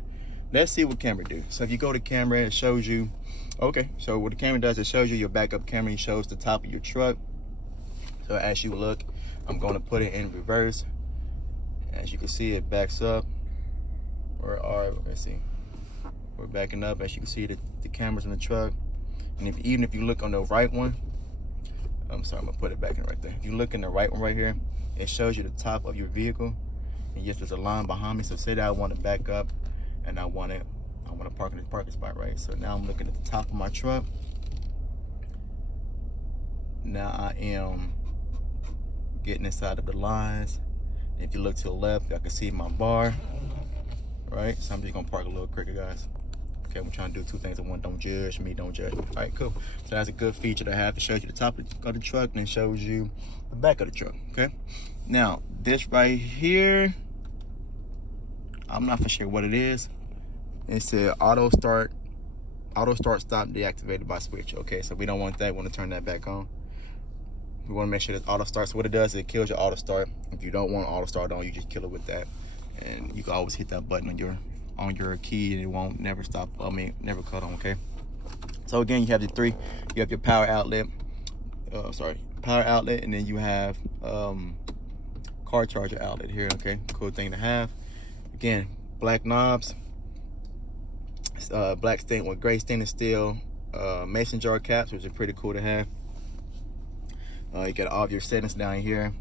Let's see what camera do. So if you go to camera, it shows you, okay, so what the camera does, it shows you your backup camera. It shows the top of your truck. So as you look, I'm going to put it in reverse. As you can see, it backs up. Let's see, we're backing up. As you can see, the camera's in the truck. And even if you look on the right one, I'm sorry, I'm gonna put it back in right there. If you look in the right one right here, it shows you the top of your vehicle. And yes, there's a line behind me. So say that I want to back up and I want to park in this parking spot, right? So now I'm looking at the top of my truck. Now I am getting inside of the lines. If you look to the left, I can see my bar, right? So I'm just gonna park a little quicker, guys. Okay, I'm trying to do two things at once. Don't judge me, don't judge me. All right, cool. So that's a good feature to have. It shows you the top of the truck and it shows you the back of the truck, okay? Now, this right here, I'm not for sure what it is. It said auto start stop deactivated by switch. Okay, so we don't want that. We want to turn that back on. We want to make sure that auto starts. So what it does is it kills your auto start. If you don't want auto start on, you just kill it with that. And you can always hit that button on your key and it won't never stop. Never cut on, okay? So again, you have the three. You have your power outlet. Power outlet, and then you have car charger outlet here, okay? Cool thing to have. Again, black knobs, black stain with gray stainless steel mason jar caps, which is pretty cool to have. You got all of your settings down here,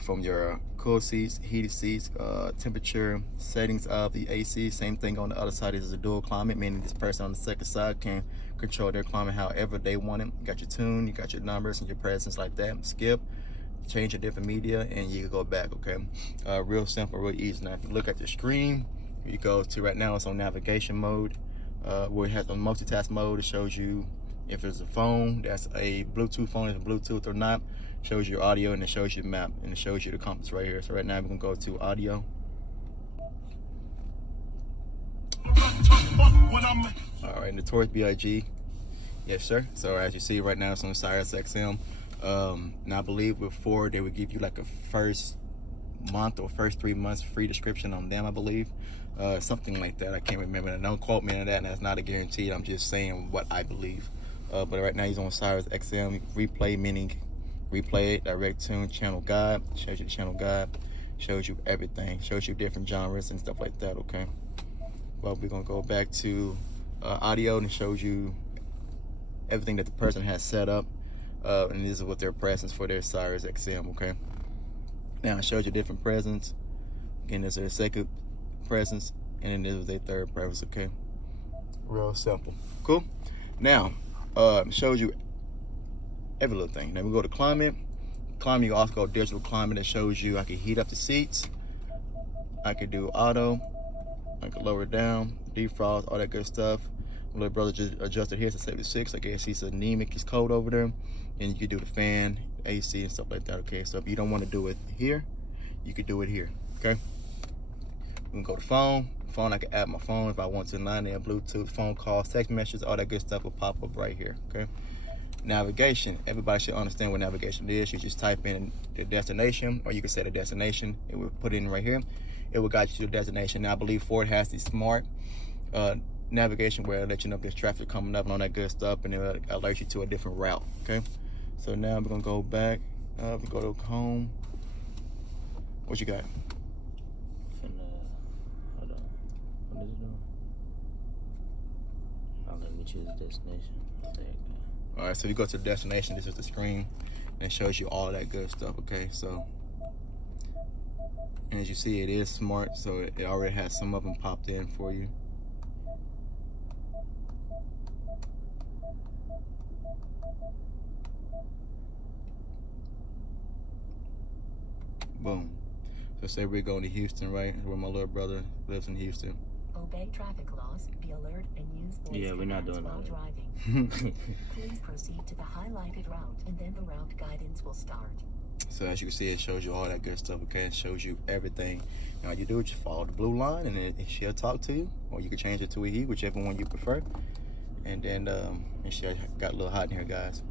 from your cool seats, heated seats, temperature, settings of the AC. Same thing on the other side is a dual climate, meaning this person on the second side can control their climate however they want it. You got your tune, you got your numbers and your presence like that. Skip, change your different media, and you can go back, okay? Real simple, real easy. Now if you look at the screen, you go to, right now it's on navigation mode, where it has on multitask mode. It shows you if it's a phone that's a Bluetooth phone, is Bluetooth or not. Shows your audio and it shows you the map and it shows you the compass right here. So right now we're gonna go to audio. All right, Notorious B.I.G. Yes, sir. So as you see right now, it's on Sirius XM. Now I believe with Ford, they would give you like a first month or first 3 months free description on them, I believe. Something like that. I can't remember. And don't quote me on that, and that's not a guarantee. I'm just saying what I believe. But right now he's on Sirius XM. Replay, meaning replay it, direct tune, channel guide. Shows you the channel guide. Shows you everything. Shows you different genres and stuff like that, okay? Well, we're gonna go back to audio, and it shows you everything that the person has set up. And this is what their presence for their Sirius XM, okay? Now it shows you different presence. Again, there's their second presence, and then this is their third presence, okay? Real simple. Cool? Now, it shows you every little thing. Now we go to climate. Climate, you also go digital climate. It shows you I can heat up the seats. I can do auto. I can lower it down, defrost, all that good stuff. My little brother just adjusted here to 76. I guess he's anemic, he's cold over there. And you can do the fan, AC, and stuff like that, okay? So if you don't want to do it here, you could do it here, okay? We can go to phone. Phone, I can add my phone if I want to, 9 Bluetooth, phone calls, text messages, all that good stuff will pop up right here, okay? Navigation, everybody should understand what navigation is. You just type in the destination, or you can set a destination. It will put it in right here. It will guide you to the destination. Now I believe Ford has the smart navigation where it'll let you know if there's traffic coming up and all that good stuff, and it will alert you to a different route, okay? So now we're gonna go back, we go to home. What you got? Hold on, what is it doing? Oh, let me choose a destination. There you go. All right, so you go to the destination, this is the screen, and it shows you all that good stuff, okay? So, and as you see, it is smart, so it already has some of them popped in for you. Boom. So say we're going to Houston, right? Where my little brother lives in Houston. Obey traffic laws, be alert, and use voice we're not commands doing while that. driving. Please proceed to the highlighted route, and then the route guidance will start. So as you can see, it shows you all that good stuff, okay? It shows you everything. Now you do it, you follow the blue line, and then she'll talk to you, or you can change it to a he, whichever one you prefer. And then, and she got a little hot in here, guys.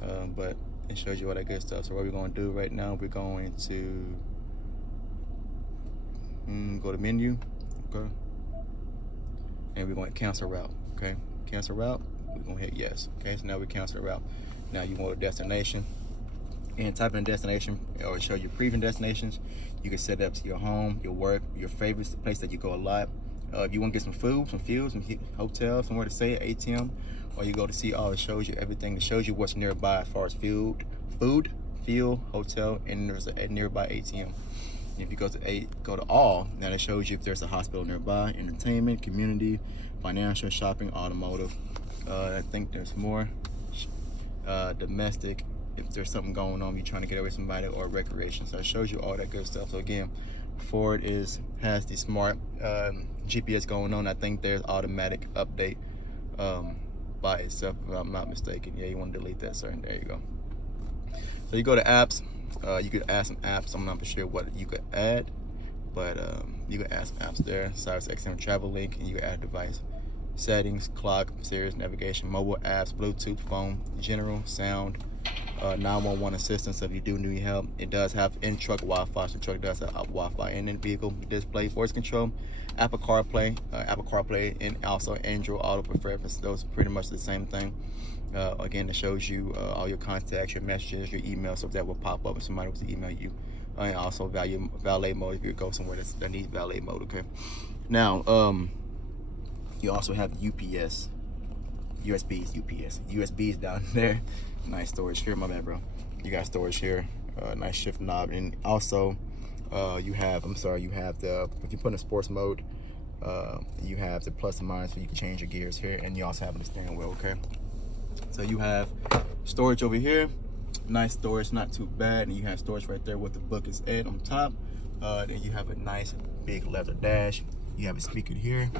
But It shows you all that good stuff. So what we're going to do right now, we're going to go to menu, okay, and we're going to cancel route, okay. Cancel route, we're going to hit yes, okay. So now we cancel route. Now you want a destination, and type in a destination, or show you previous destinations. You can set it up to your home, your work, your favorites, the place that you go a lot. If you want to get some food, some fuel, some hotel, somewhere to stay, ATM, or you go to see all, it shows you everything. It shows you what's nearby as far as food, fuel, hotel, and there's a nearby ATM. If you go to all, now it shows you if there's a hospital nearby, entertainment, community, financial, shopping, automotive. I think there's more. Domestic, if there's something going on, you're trying to get away from somebody, or recreation. So it shows you all that good stuff. So again, Ford has the smart GPS going on. I think there's automatic update by itself, if I'm not mistaken. Yeah, you want to delete that, sir. There you go. So you go to apps. You could add some apps. I'm not sure what you could add, but you could add some apps there. Sirius XM travel link, and you could add device. Settings, clock, Sirius, navigation, mobile apps, Bluetooth, phone, general, sound, 911 assistance if you do need help. It does have in-truck Wi-Fi, so the truck does have Wi-Fi in vehicle display, voice control, Apple CarPlay, and also Android Auto preference. Those are pretty much the same thing. Again, it shows you all your contacts, your messages, your emails, so that will pop up if somebody was to email you. And also valet mode if you go somewhere that needs valet mode. Okay. Now, you also have UPS, USBs down there. Nice storage here, my bad, bro. You got storage here, nice shift knob, and also you have the, if you put in sports mode, you have the plus and minus, so you can change your gears here, and you also have the steering wheel. Okay. So you have storage over here, nice storage, not too bad, and you have storage right there with the book is at on top. Then you have a nice big leather dash. You have a speaker here.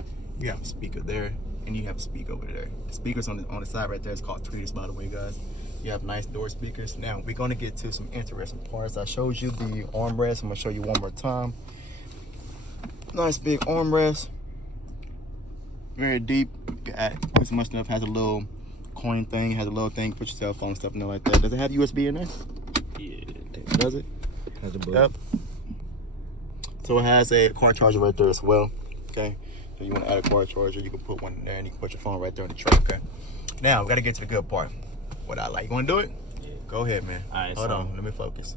You have a speaker there, and you have a speaker over there. The speakers on the side right there is called tweeters, by the way, guys. You have nice door speakers. Now we're gonna get to some interesting parts. I showed you the armrest. I'm gonna show you one more time. Nice big armrest, very deep. You can add put so much stuff. Has a little coin thing. Has a little thing. Put your cell phone stuff in there like that. Does it have USB in there? Yeah. Does it? Has a book. Yep. So it has a car charger right there as well. Okay. So you want to add a car charger, you can put one in there, and you can put your phone right there in the truck. Okay. Now we got to get to the good part. What I like. You want to do it? Yeah. Go ahead, man. All right. Hold on. Let me focus.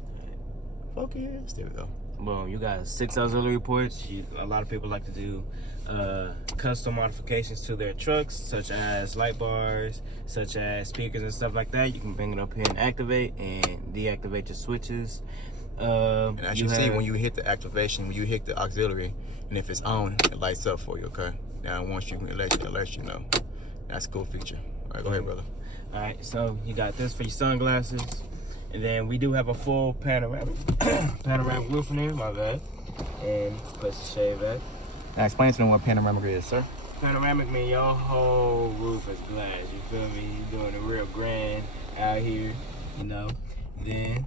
Focus. There we go. Boom. You got 6 auxiliary ports. A lot of people like to do custom modifications to their trucks, such as light bars, such as speakers and stuff like that. You can bring it up here and activate and deactivate your switches. And as you see, when you hit the activation, when you hit the auxiliary, and if it's on, it lights up for you. Okay. Now once you let you know. That's a cool feature. All right, go ahead, brother. All right. So you got this for your sunglasses, and then we do have a full panoramic roof in here. My bad. And place to shave at. Now explain to them what panoramic is, sir. Panoramic mean your whole roof is glass. You feel me? You're doing it real grand out here, you know. Then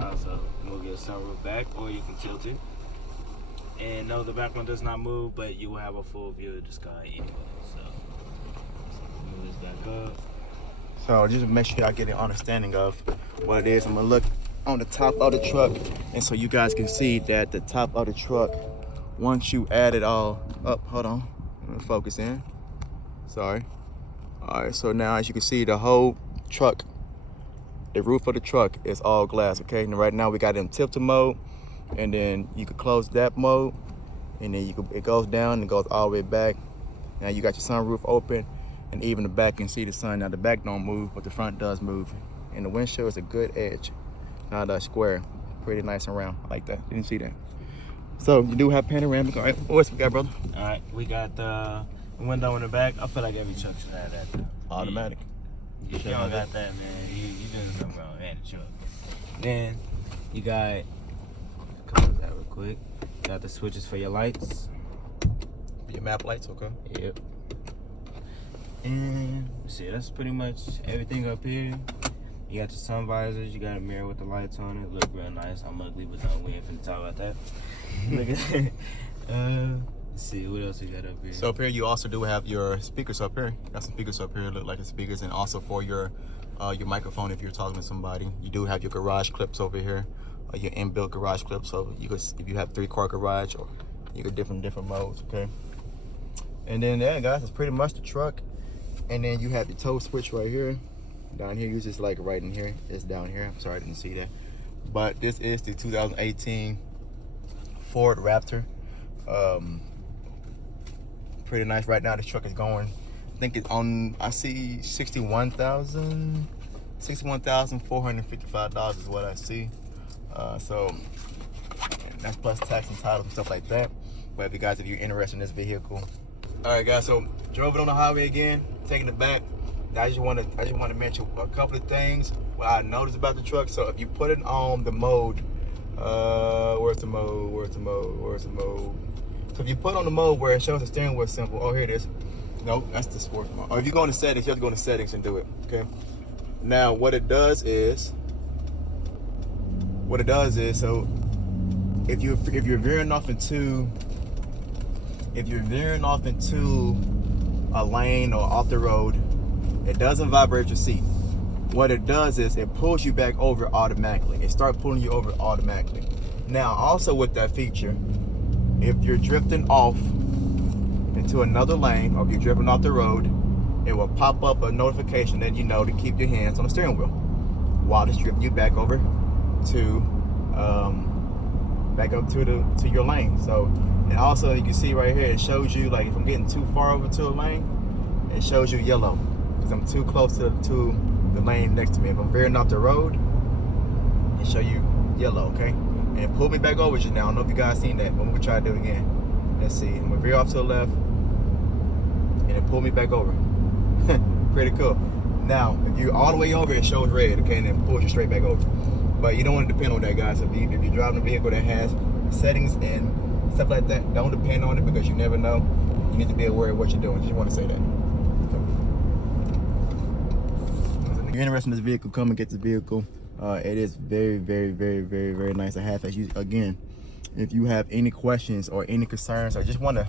also move your sunroof back, or you can tilt it. And no, the back one does not move, but you will have a full view of the sky anyway. So move this back up. So just make sure y'all get an understanding of what it is. I'm gonna look on the top of the truck, and so you guys can see that the top of the truck, once you add it all up, hold on, let me focus in. Sorry. All right, so now as you can see, the whole truck, the roof of the truck is all glass. Okay, and right now we got it in tilted mode, and then you can close that mode, and then it goes down and goes all the way back. Now you got your sunroof open, and even the back, you can see the sun. Now the back don't move, but the front does move, and the windshield is a good edge, not a square, pretty nice and round. I like that. Didn't see that. So you do have panoramic. All right, what else we got, brother? All right, we got the window in the back. I feel like every truck should have that. Automatic. If you don't got that, man, you doing something wrong in the truck. Then you got, cover that real quick. Got the switches for your lights. Your map lights, okay. Yep. And see, that's pretty much everything up here. You got your sun visors. You got a mirror with the lights on it. Look real nice. I'm ugly, but we ain't finna talk about that. Look at that. Let's see, what else we got up here? So up here, you also do have your speakers up here. Got some speakers up here, look like the speakers, and also for your your microphone if you're talking to somebody. You do have your garage clips over here, your inbuilt garage clips. So you could, if you have 3-car garage, or you could different modes. Okay. And then yeah, guys, it's pretty much the truck. And then you have the tow switch right here. Down here, you just like right in here. It's down here. I'm sorry I didn't see that. But this is the 2018 Ford Raptor. Pretty nice. Right now this truck is going, I think it's on, I see $61,455 is what I see. So that's plus tax and title and stuff like that. But if you're interested in this vehicle. All right, guys, so drove it on the highway again, taking it back. I just want to mention a couple of things what I noticed about the truck. So if you put it on the mode, where's the mode? So if you put on the mode where it shows the steering wheel symbol, oh, here it is. No, that's the sports mode. Or if you go into settings, you have to go into settings and do it. Okay. Now what it does is, so if you're veering off into a lane or off the road, it doesn't vibrate your seat. What it does is it pulls you back over automatically. It starts pulling you over automatically. Now, also with that feature, if you're drifting off into another lane, or if you're drifting off the road, it will pop up a notification that you know to keep your hands on the steering wheel while it's drifting you back over to your lane. So, and also you can see right here, it shows you, like, if I'm getting too far over to a lane, it shows you yellow because I'm too close to the lane next to me. If I'm veering off the road, it show you yellow, okay? And it pulled me back over just now. I don't know if you guys seen that, but I'm gonna try to do it again. Let's see. I'm gonna veer off to the left, and it pulled me back over. Pretty cool. Now, if you're all the way over, it shows red, okay, and then pulls you straight back over. But you don't want to depend on that, guys. If you're driving a vehicle that has settings and stuff like that, don't depend on it because you never know. You need to be aware of what you're doing. Just want to say that. If you're interested in this vehicle, come and get the vehicle. It is very, very, very, very, very nice. I have, as you, again, if you have any questions or any concerns, or just want to,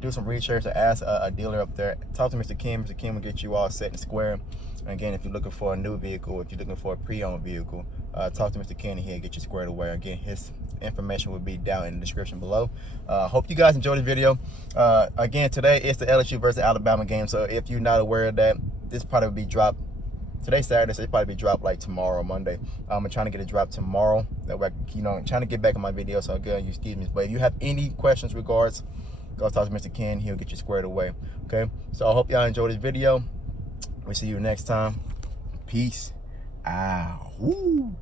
do some research or ask a dealer up there, talk to Mr. Kim. Mr. Kim will get you all set and square. Again, if you're looking for a new vehicle, if you're looking for a pre-owned vehicle, talk to Mr. Ken and he'll get you squared away. Again, his information will be down in the description below. Hope you guys enjoyed the video. Again, today is the LSU versus Alabama game, so if you're not aware of that, this probably will be dropped. Today's Saturday, so it'll probably be dropped like tomorrow or Monday. I'm trying to get it dropped tomorrow. That way, I'm trying to get back on my video, so again, excuse me. But if you have any questions regards, go talk to Mr. Ken. He'll get you squared away. Okay, so I hope y'all enjoyed this video. We'll see you next time. Peace out. Woo.